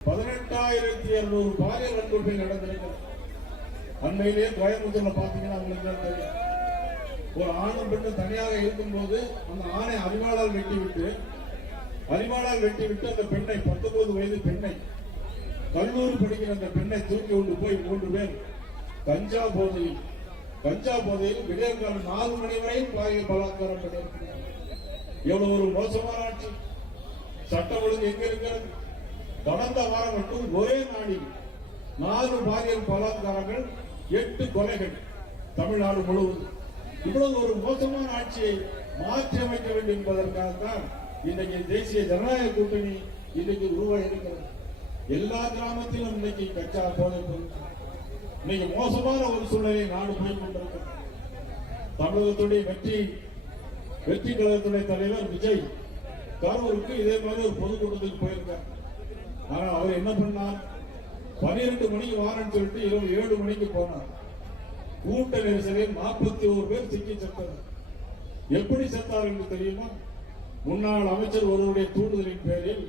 பதினெட்டாயிரத்தி இருநூறு பாலியல் வன்கொடுமை நடந்திருக்கிறது. அண்மையிலேயே கோயம்புத்தூர்ல பாத்தீங்கன்னா உங்களுக்கு தெரியும். ஒரு ஆணும் பெண்ணும் தனியாக இருக்கும் போது அந்த ஆணை அறிவாளால் வெட்டி விட்டு அறிவாளால் வெட்டி விட்டு அந்த பெண்ணை பத்தொன்பது வயது பெண்ணை கல்லூரி படிக்கிற அந்த பெண்ணை தூக்கி கொண்டு போய் மூன்று பேர் கஞ்சா போதையில் கஞ்சா போதையில் விடியற்கால நாலு மணி வரையும் பாலியல் பலாத்காரம் பண்ணியிருக்கிறார் எவ்வளவு ஒரு மோசமான ஆட்சி. சட்டம் ஒழுங்கு எங்க இருக்கிறது? கடந்த வாரம் மட்டும் ஒரே நாளில் நாலு பாலியல் பலாத்காரங்கள் எட்டு கொலைகள் தமிழ்நாடு முழுவதும். இவ்வளவு ஒரு மோசமான ஆட்சியை மாற்றி அமைக்க வேண்டும் என்பதற்காகத்தான் இன்றைக்கு தேசிய ஜனநாயக கூட்டணி இன்னைக்கு உருவாகி இருக்கிறது எல்லா கிராமத்திலும் இன்னைக்கு கச்சா போதை இன்னைக்கு மோசமான ஒரு சூழலை நாடு போய் கொண்டிருக்கிறது. தமிழகத்துடைய வெற்றி வெற்றி கழகத்துடைய தலைவர் விஜய் கரூருக்கு இதே மாதிரி ஒரு பொதுக்கூட்டத்துக்கு போயிருக்கார். ஆனால் அவர் என்ன பண்ணார் பனிரெண்டு மணிக்கு வாரன்னு சொல்லிட்டு இரவு ஏழு மணிக்கு போனார். கூட்ட நெரிசலில் நாற்பத்தி ஒரு பேர் சிக்கி செத்தனர். எப்படி செத்தார் என்று தெரியுமா? முன்னாள் அமைச்சர் ஒருவருடைய தூண்டுதலின் பேரில்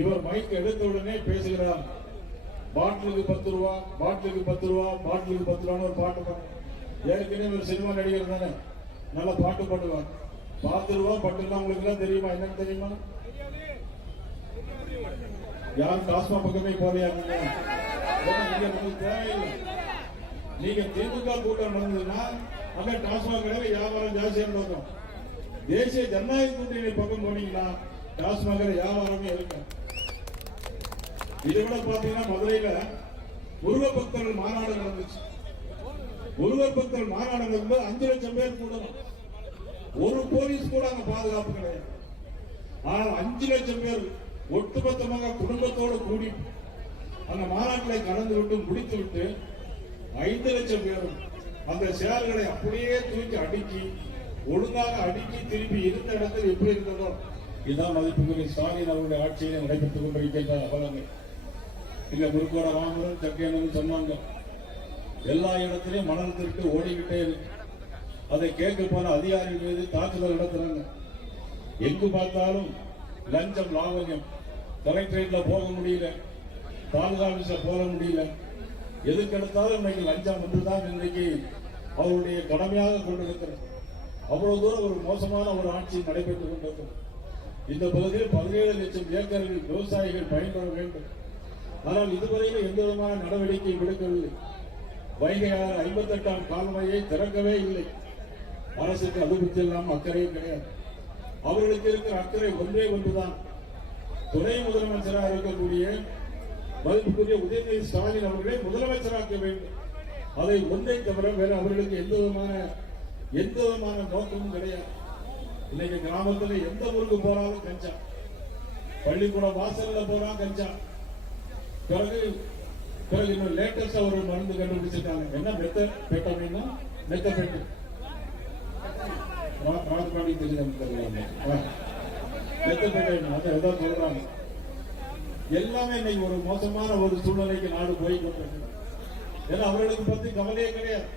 இவர் மைக் எடுத்தவுடனே பேசுகிறார். பாட்டிலுக்கு பத்து ரூபா பாட்டிலுக்கு பத்து ரூபா பாட்டிலுக்கு பத்து ரூபான்னு ஒரு பாட்டு பண்ண ஏற்கனவே ஒரு சினிமா நடிகர் தானே. நல்லா பாட்டு பாடுவார். பத்து ரூபா பட்டுலாம் உங்களுக்கு எல்லாம் தெரியுமா? என்னன்னு தெரியுமா? யாரும் காஸ்மா பக்கமே போதையா நீங்க? இங்க தேவையில்லை. நீங்க திமுக கூட்டம் நடந்ததுன்னா அங்க டாஸ்மாக் கடையில வியாபாரம் ஜாஸ்தியா நடக்கும் தேசிய ஜனநாயக கூட்டணி பக்கம் போனீங்கன்னா டாஸ்மாக வியாபாரமே இருக்கும் இதை விட பாத்தீங்கன்னா மதுரையில முருக பக்தர்கள் மாநாடு நடந்துச்சு. முருகர் பக்தர்கள் மாநாடு நடக்கும்போது அஞ்சு லட்சம் பேர் கூடணும். ஒரு போலீஸ் கூட அங்க பாதுகாப்பு கிடையாது. ஆனால் அஞ்சு லட்சம் பேர் ஒட்டுமொத்தமாக குடும்பத்தோடு கூடி அந்த மாநாட்டிலை கலந்து விட்டு முடித்து விட்டு ஐந்து லட்சம் பேரும் அந்த செயல்களை அப்படியே தூக்கி அடுக்கி ஒழுங்காக அடுக்கி திருப்பி இருந்த இடத்தில் எப்படி இருந்ததோ இதுதான் மதிப்புக்குரிய ஸ்டாலின் அவருடைய ஆட்சியை நடைபெற்றுக் கொண்டிருக்கின்ற அவலங்கள். இங்க முருகோட ராமரும் சக்கியனும் சொன்னாங்க. எல்லா இடத்திலையும் மணல் திருட்டு ஓடிக்கிட்டே இருக்கு. அதை கேட்க போன அதிகாரிகள் மீது தாக்குதல் நடத்துறாங்க. எங்கு பார்த்தாலும் லஞ்சம் லாவண்யம் கலெக்டரேட்ல போக முடியல தாலுகா ஆபீஸ்ல போக முடியல. எதுக்கெடுத்தாலும் இன்னைக்கு லஞ்சம் தான் நின்னைக்கு அவருடைய கடமையாக கொண்டிருக்கிறது. அவ்வளவு தூரம் ஒரு மோசமான ஒரு ஆட்சி நடைபெற்றுக் கொண்டிருக்கிறது. இந்த பகுதியில் பதினேழு லட்சம் ஏக்கர்கள் விவசாயிகள் பயன்பெற வேண்டும். ஆனால் இதுவரையில் எந்த விதமான நடவடிக்கை எடுக்கவில்லை. வைகையாறு ஐம்பத்தி எட்டாம் கால்வாயை திறக்கவே இல்லை. அரசுக்கு அது பற்றி எல்லாம் அக்கறையும் கிடையாது. அவர்களுக்கு இருக்கிற அக்கறை ஒன்றே ஒன்றுதான். துணை முதலமைச்சராக இருக்கக்கூடிய மதிப்புக்குரிய உதயநிதி ஸ்டாலின் அவர்களை முதலமைச்சராக்க வேண்டும். அதை ஒன்றை தவிர வேற அவர்களுக்கு எந்த விதமான எந்த விதமான நோக்கமும் கிடையாது. இன்னைக்கு கிராமத்துல எந்த ஊருக்கு போனாலும் கஞ்சா. பள்ளிக்கூட வாசல்ல போனா கஞ்சா. பிறகு பிறகு இன்னும் லேட்டஸ்டா ஒரு மருந்து கண்டுபிடிச்சிருக்காங்க. என்ன மெத்த பெட்டமின்னா மெத்த பெட்டு ராஜபாடி தெரியும் அதை சொல்றாங்க. எல்லாமே இன்னைக்கு ஒரு மோசமான ஒரு சூழ்நிலைக்கு நாடு போய் கொண்டிருக்கு ஏன்னா அவர்களுக்கு பத்தி கவலையே கிடையாது.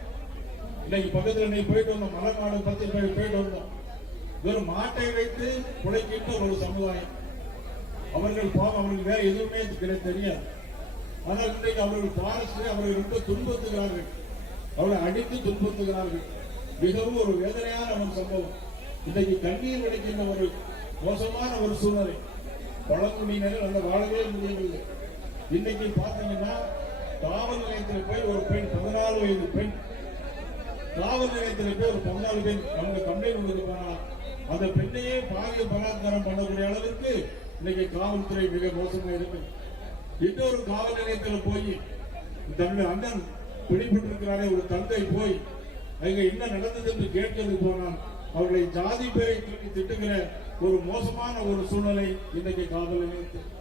இன்னைக்கு பக்கத்துல நீ போயிட்டு வந்தோம். மலைநாடு பத்தி போயிட்டு வந்தோம். வெறும் மாட்டை வைத்து குலைக்கின்ற ஒரு சமுதாயம். அவர்கள் பாவம் அவர்களுக்கு வேற எதுவுமே கிடையாது தெரியாது. ஆனால் இன்றைக்கு அவர்கள் பாரஸ்ட் அவர்கள் ரொம்ப துன்பத்துகிறார்கள். அவளை அடித்து துன்பத்துகிறார்கள் மிகவும் ஒரு வேதனையான ஒரு சம்பவம். இன்னைக்கு கண்ணீர் வடிக்கின்ற ஒரு மோசமான ஒரு சூழ்நிலை. பழங்குடியினர் அந்த வாழவே முடியவில்லை. இன்னைக்கு பார்த்தீங்கன்னா காவல் நிலையத்தில் போய் ஒரு பெண் பதினாலு வயது பெண் காவல் நிலையத்தில் போய் ஒரு பதினாலு பெண் அவங்க கம்ப்ளைண்ட் கொடுக்க போனா அந்த பெண்ணையே பாலியல் பலாத்காரம் பண்ணக்கூடிய அளவிற்கு இன்னைக்கு காவல்துறை மிக மோசமாக இருக்கு. இன்னொரு காவல் நிலையத்தில் போய் தன்னுடைய அண்ணன் பிடிபட்டிருக்கிறாரே ஒரு தந்தை போய் அங்க என்ன நடந்தது என்று கேட்கிறது போனால் அவர்களை ஜாதி பேரை தூக்கி திட்டுகிற ஒரு மோசமான ஒரு சூழ்நிலை இன்றைக்கு காதலில் நிலையத்தில்